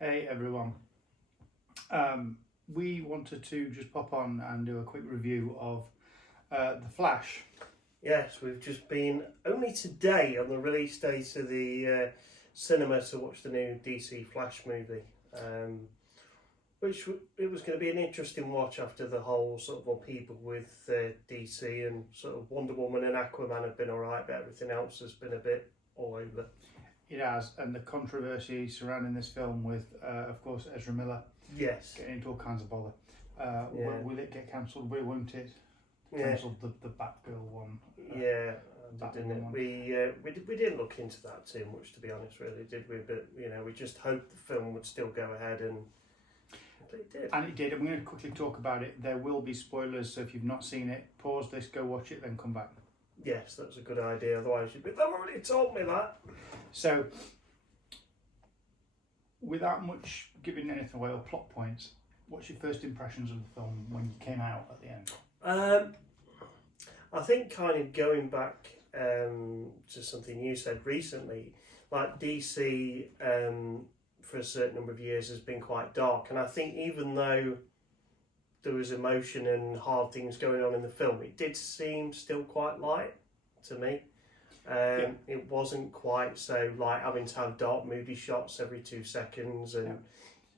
Hey everyone. We wanted to just pop on and do a quick review of The Flash. Yes, we've just been only today on the release date of the cinema to watch the new DC Flash movie, which it was going to be an interesting watch after the whole sort of upheaval with DC, and sort of Wonder Woman and Aquaman have been alright, but everything else has been a bit all over. It has, and the controversy surrounding this film with, of course, Ezra Miller Yes. getting into all kinds of bother. Yeah. Will it get cancelled? Won't it? Yeah. Cancelled the Batgirl one. Yeah. That Didn't it? one. We didn't look into that too much, to be honest, really, did we? But we just hoped the film would still go ahead, and it did. And it did. I'm going to quickly talk about it. There will be spoilers, so if you've not seen it, pause this, go watch it, then come back. Yes, that's a good idea. Otherwise, you'd be, they've already told me that. So, without much giving anything away or plot points, what's your first impressions of the film when you came out at the end? I think kind of going back to something you said recently, like DC for a certain number of years has been quite dark, and I think even though there was emotion and hard things going on in the film, it did seem still quite light to me. It wasn't quite so like having to have dark, moody shots every 2 seconds, and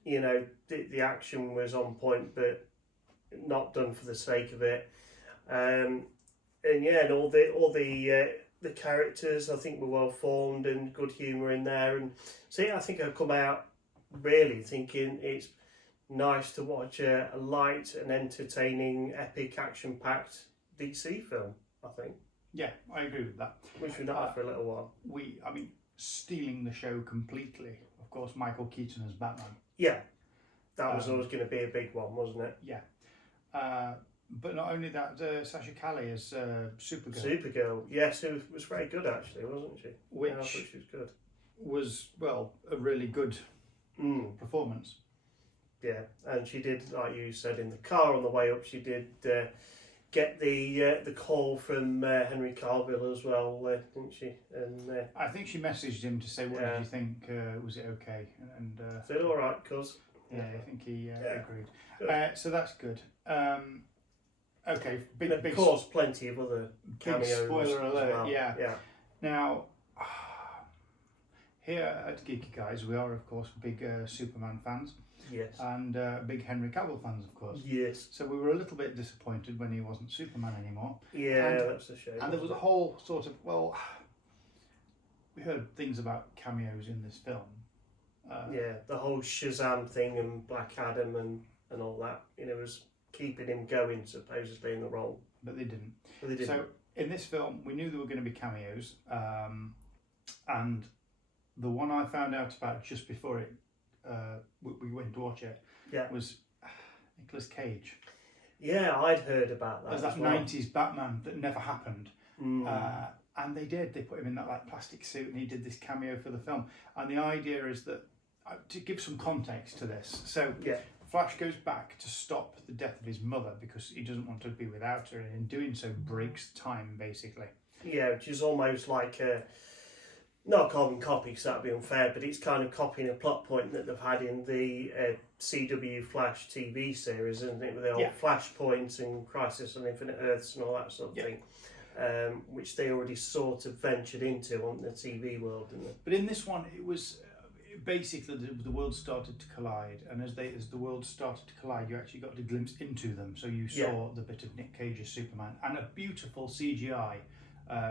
the action was on point, but not done for the sake of it. And all the characters I think were well formed and good humour in there, and so I think I come out really thinking it's nice to watch a light and entertaining, epic, action-packed DC film. I think. Yeah, I agree with that. Which we've not had for a little while. Stealing the show completely. Of course, Michael Keaton as Batman. Yeah, that was always going to be a big one, wasn't it? Yeah. But not only that, Sasha Calle as Supergirl. Supergirl, yes, who was very good actually, wasn't she? Which I thought she was good. Was, well, a really good performance. Yeah, and she did, like you said, in the car on the way up, she did get the call from Henry Cavill as well, didn't she? And I think she messaged him to say, what did you think? Was it okay? And is it all right, cuz? Yeah, I think he agreed. Good. So that's good. Okay, and of course, plenty of other cameos. Big spoiler as alert, well. yeah. Yeah. Now, here at Geeky Guys, we are, of course, big Superman fans. Yes. And big Henry Cavill fans, of course. Yes. So we were a little bit disappointed when he wasn't Superman anymore. Yeah, that's a shame. And there was a whole sort of, we heard things about cameos in this film. The whole Shazam thing and Black Adam and all that, was keeping him going supposedly in the role. But they didn't. So in this film, we knew there were going to be cameos, and the one I found out about just before we went to watch it was Nicolas Cage. Yeah, I'd heard about that. There's that 90s Batman that never happened. And they put him in that plastic suit, and he did this cameo for the film. And the idea is that, to give some context to this, so Flash goes back to stop the death of his mother because he doesn't want to be without her, and in doing so breaks time, basically. Yeah, which is almost like not a carbon copy, because that would be unfair, but it's kind of copying a plot point that they've had in the CW Flash TV series, isn't it, with the old Flashpoint and Crisis on Infinite Earths and all that sort of thing, which they already sort of ventured into on the TV world, didn't they? But in this one, it was basically the world started to collide, and as the world started to collide, you actually got a glimpse into them. So you saw the bit of Nick Cage as Superman and a beautiful CGI.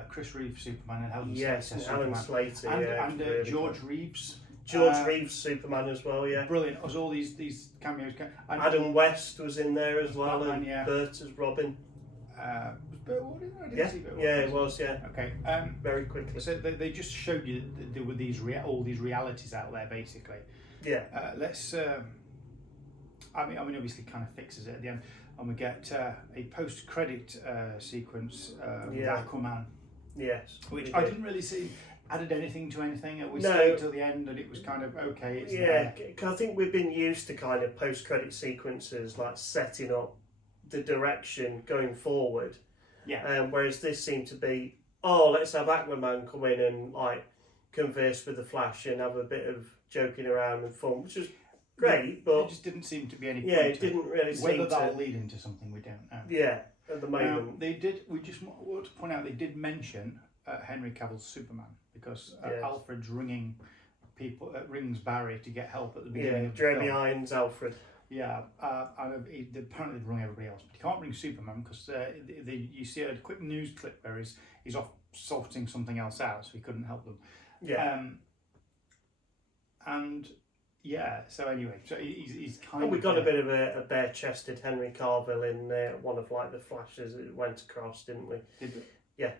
Chris Reeves Superman and Helen Slater and really George Reeves. Reeves Superman as well, brilliant. As all these cameos. And Adam West was in there as well, Batman, and Burt as Robin. Was Burt Ward? It was. Okay. Very quickly. So they just showed you that there were all these realities out there, basically. Yeah. Let's. I mean, obviously, kind of fixes it at the end, and we get a post-credit sequence with Aquaman. Yes. Which I didn't really see added anything to anything. We stayed till the end, and it was kind of okay. I think we've been used to kind of post-credit sequences, like setting up the direction going forward. Yeah. Whereas this seemed to be, let's have Aquaman come in and converse with the Flash and have a bit of joking around and fun, which was great, but it just didn't seem to be any point. yeah, it didn't really seem Whether to. that'll lead into something, we don't know. Yeah, at the moment. Now, they did. We just want to point out they did mention Henry Cavill's Superman because Yes. Alfred's ringing people, rings Barry to get help at the beginning Yeah, of the Jeremy film. Irons, Alfred. Yeah, and apparently they've rung everybody else, but he can't ring Superman because you see a quick news clip where he's off sorting something else out, so he couldn't help them. Yeah. And yeah, so anyway, so he's kind And we of got a bit of a bare-chested Henry Cavill in one of like the flashes that went across, didn't we? Did we? Yeah.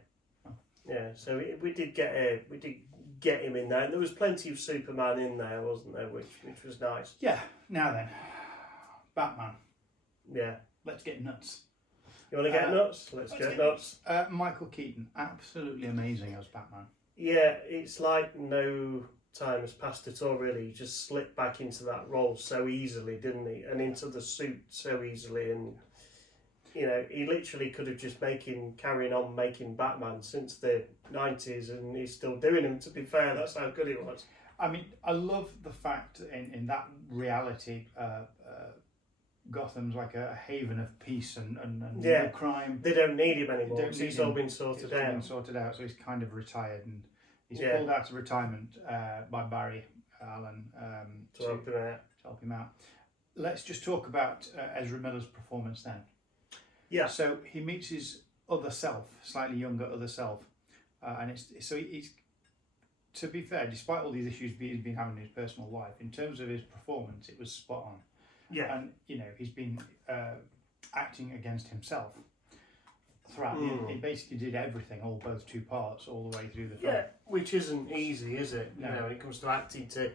Oh. Yeah. So we did get him in there, and there was plenty of Superman in there, wasn't there? Which was nice. Yeah. Now then, Batman. Yeah. Let's get nuts. You want to get nuts? Let's get nuts. Michael Keaton, absolutely amazing as Batman. Yeah, it's like no time has passed at all, really. He just slipped back into that role so easily, didn't he? And into the suit so easily. And, you know, he literally could have just carrying on making Batman since the 90s, and he's still doing them, to be fair. That's how good it was. I mean, I love the fact in that reality, Gotham's like a haven of peace and Yeah. no crime. They don't need him anymore. They don't 'Cause need it's all him. been sorted It's all out. been sorted out, so he's kind of retired and he's Yeah. pulled out of retirement by Barry Allen To help him out. to help him out. Let's just talk about Ezra Miller's performance then. Yeah. So he meets his other self, slightly younger other self, and he's. To be fair, despite all these issues he's been having in his personal life, in terms of his performance, it was spot on. Yeah. And you know he's been acting against himself throughout. He basically did everything, both two parts, all the way through the film. Yeah, which isn't easy, is it? No. You know, when it comes to acting, to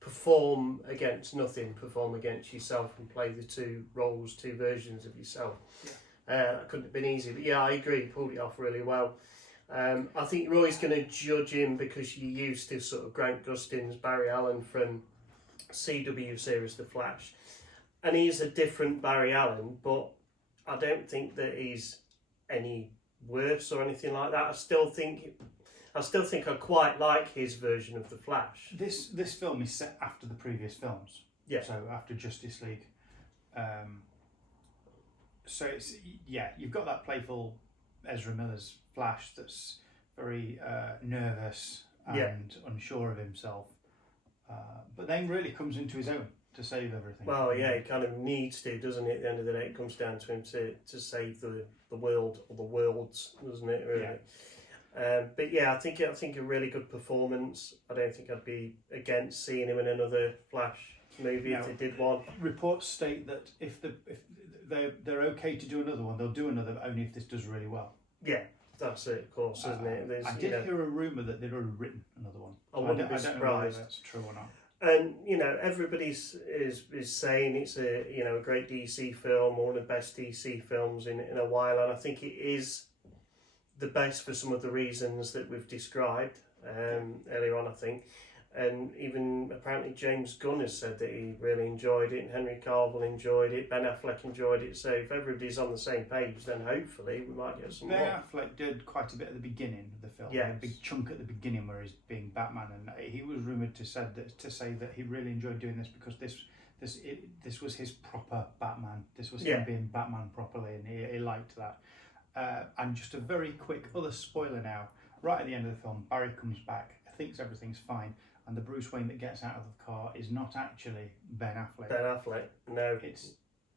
perform against nothing, perform against yourself, and play the two roles, two versions of yourself. That couldn't have been easy. But yeah, I agree. He pulled it off really well. I think you're always going to judge him because you're used to sort of Grant Gustin's Barry Allen from CW series The Flash, and he's a different Barry Allen, but I don't think that he's any worse or anything like that. I still think I quite like his version of The Flash. This film is set after the previous films. Yeah. So after Justice League. So it's you've got that playful Ezra Miller's Flash that's very nervous and unsure of himself, but then really comes into his own to save everything. Well, yeah, he kind of needs to, doesn't it? At the end of the day, it comes down to him to save the world or the worlds, doesn't it? Really. Yeah. But yeah, I think a really good performance. I don't think I'd be against seeing him in another Flash movie if they did one. Reports state that if they're okay to do another one, they'll do another, only if this does really well. Yeah, that's it, of course, isn't it? I did hear a rumour that they'd already written another one. I wouldn't be I don't know whether surprised. that's true or not. And you know, everybody is saying it's a great DC film, or one of the best DC films in a while, and I think it is the best for some of the reasons that we've described earlier on, I think. And even apparently James Gunn has said that he really enjoyed it, and Henry Cavill enjoyed it, Ben Affleck enjoyed it. So if everybody's on the same page, then hopefully we might get some more. Ben Affleck did quite a bit at the beginning of the film. Yes. A big chunk at the beginning where he's being Batman, and he was rumoured to say that he really enjoyed doing this because this was his proper Batman. This was him being Batman properly, and he liked that. And just a very quick other spoiler now. Right at the end of the film, Barry comes back, thinks everything's fine, and the Bruce Wayne that gets out of the car is not actually Ben Affleck. Ben Affleck, no. It's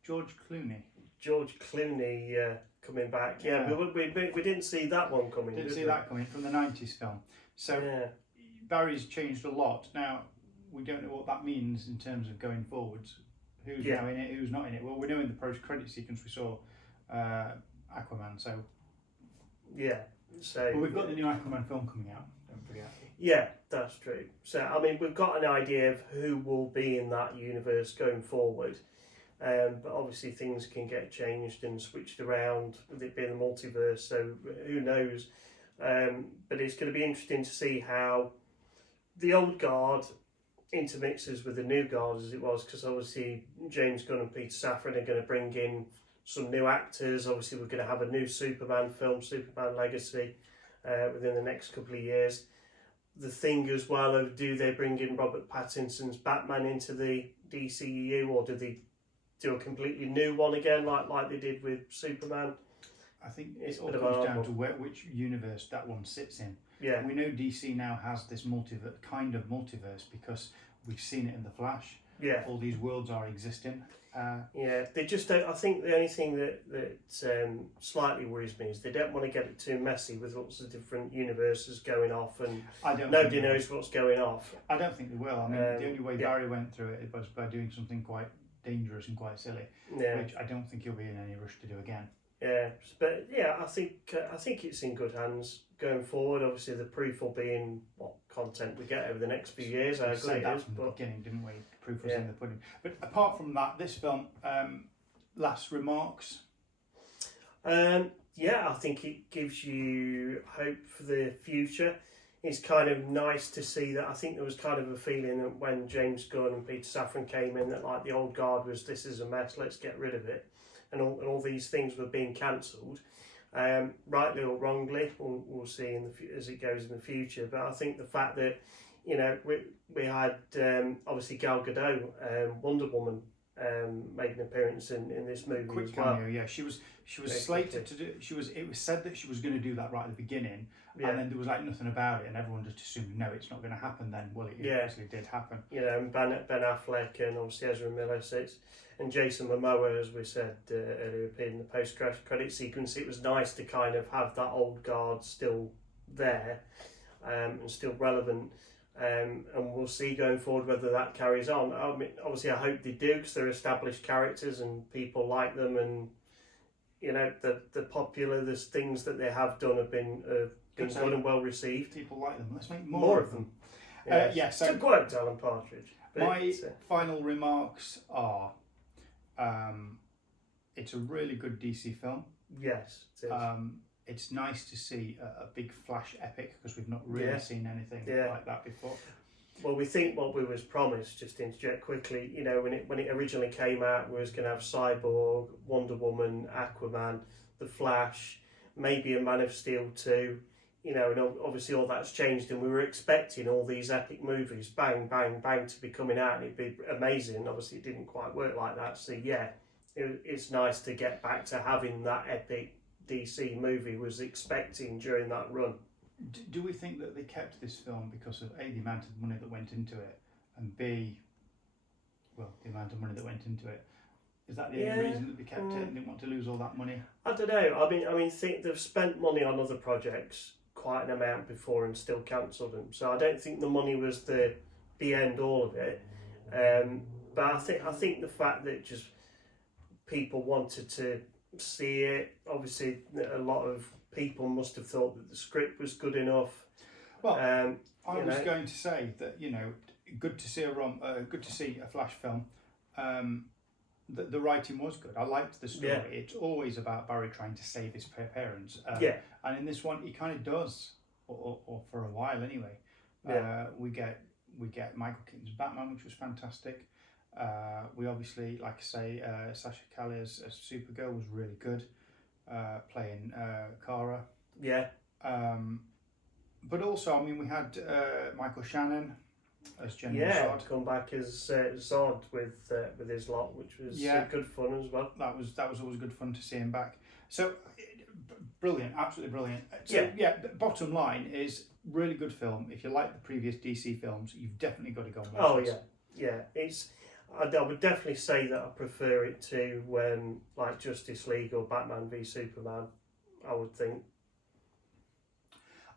George Clooney. George Clooney coming back. Yeah, we didn't see that one coming. Didn't see that coming from the 90s film. So Barry's changed a lot. Now, we don't know what that means in terms of going forwards. Who's now in it, who's not in it. Well, we know in the post-credit sequence we saw Aquaman, so... Yeah, so... Well, we've got the new Aquaman film coming out, don't forget. Yeah, that's true. So, I mean, we've got an idea of who will be in that universe going forward. But obviously things can get changed and switched around with it being the multiverse, so who knows. But it's going to be interesting to see how the old guard intermixes with the new guard as it was, because obviously James Gunn and Peter Safran are going to bring in some new actors. Obviously we're going to have a new Superman film, Superman Legacy, within the next couple of years. the thing as well of, do they bring in Robert Pattinson's Batman into the DCEU, or do they do a completely new one again, like they did with Superman? I think It's it a all bit of comes a down hard to which universe that one sits in. Yeah, We know DC now has this kind of multiverse because we've seen it in The Flash. yeah. All these worlds are existing. Yeah, they just don't. I think the only thing that slightly worries me is they don't want to get it too messy with lots of different universes going off, and nobody knows what's going off. I don't think they will. I mean, the only way yeah. Barry went through it was by doing something quite dangerous and quite silly, Yeah, which I don't think he'll be in any rush to do again. yeah, but yeah, I think it's in good hands going forward. Obviously, the proof will be in what content we get over the next few years. I We agree, said it that is, from the but beginning, didn't we? The proof was Yeah. in the pudding. But apart from that, this film, last remarks. yeah, I think it gives you hope for the future. It's kind of nice to see that. I think there was kind of a feeling that when James Gunn and Peter Safran came in, that like the old guard was, this is a mess, let's get rid of it, and all these things were being cancelled. Rightly or wrongly, we'll see as it goes in the future. But I think the fact that, you know, we had obviously Gal Gadot, Wonder Woman, made an appearance in this movie Quick as well. cameo, yeah. She was slated to do. It was said that she was going to do that right at the beginning, Yeah. and then there was like nothing about it, and everyone just assumed no, it's not going to happen. Then, well, it Yeah. actually did happen. You know, and Ben Affleck and obviously Ezra Miller, and Jason Momoa, as we said earlier, appeared in the post-credit sequence. It was nice to kind of have that old guard still there, and still relevant. And we'll see going forward whether that carries on. I mean, obviously, I hope they do, because they're established characters and people like them, and you know, the popular things that they have done have been good and well received. People like them. Let's make More of them. Yeah. So good work, Alan Partridge. But my final remarks are, it's a really good DC film. yes, it is. It's nice to see a big Flash epic, because we've not really Yeah. seen anything Yeah. like that before. Well, we think what we was promised, just to interject quickly, you know, when it originally came out, we was going to have Cyborg, Wonder Woman, Aquaman, The Flash, maybe a Man of Steel 2, you know, and obviously all that's changed, and we were expecting all these epic movies, bang, bang, bang, to be coming out, and it'd be amazing. Obviously, it didn't quite work like that, so yeah, it's nice to get back to having that epic DC movie was expecting during that run. Do we think that they kept this film because of A, the amount of money that went into it, and B, well, the amount of money that went into it? Is that the only reason that they kept it and didn't want to lose all that money? I don't know. I mean, think they've spent money on other projects, quite an amount before, and still cancelled them. So I don't think the money was the end all of it. But I think the fact that just people wanted to see it. Obviously, a lot of people must have thought that the script was good enough. Well, I was going to say that, you know, good to see a Flash film. The writing was good. I liked the story. Yeah. It's always about Barry trying to save his parents. And in this one, he kind of does, or for a while anyway. Yeah. We get Michael Keaton's Batman, which was fantastic. We obviously, like I say, Sasha Calle as Supergirl was really good, playing Kara. Yeah. But also, I mean, we had Michael Shannon as General Zod. Come back as Zod with his lot, which was good fun as well. That was always good fun to see him back. So brilliant, absolutely brilliant. So bottom line is really good film. If you like the previous DC films, you've definitely got to go and watch this. Yeah. I would definitely say that I prefer it to like Justice League or Batman v Superman. I would think.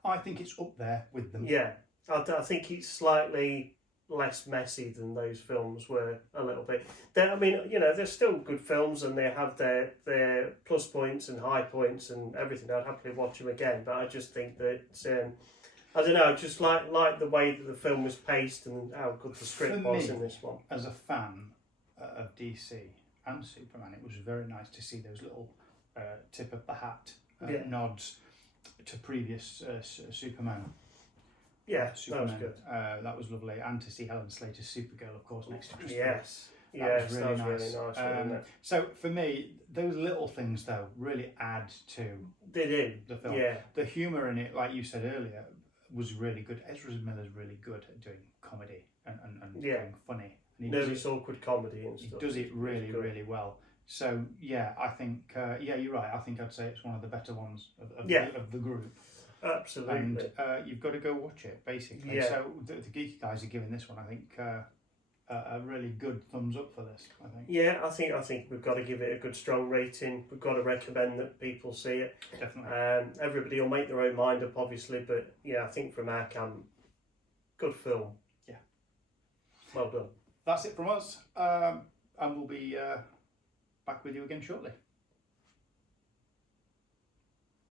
I think it's up there with them. Yeah, I think it's slightly less messy than those films were a little bit. I mean, you know, they're still good films and they have their plus points and high points and everything. I'd happily watch them again, but I just think that I don't know, just like the way that the film was paced and how good the script was in this one. As a fan of DC and Superman, it was very nice to see those little tip of the hat nods to previous Superman. Yeah, Superman. that was good. That was lovely, and to see Helen Slater's Supergirl, of course, next to Chris. Yes, that was really nice. Wasn't it? So for me, those little things though really add to they do the film. Yeah, The humour in it, like you said earlier, was really good. Ezra Miller's really good at doing comedy and Yeah. being funny. And he Nervous, awkward comedy and he stuff. does it really, good. really well. So yeah, I think you're right. I think I'd say it's one of the better ones of the group. Absolutely. And you've got to go watch it, basically. Yeah. So the Geeky guys are giving this one, I think, a really good thumbs up for this, I think. Yeah, I think we've got to give it a good strong rating. We've got to recommend that people see it. Definitely. Everybody will make their own mind up, obviously, but yeah, I think from our camp, good film. Yeah. Well done. That's it from us. And we'll be back with you again shortly.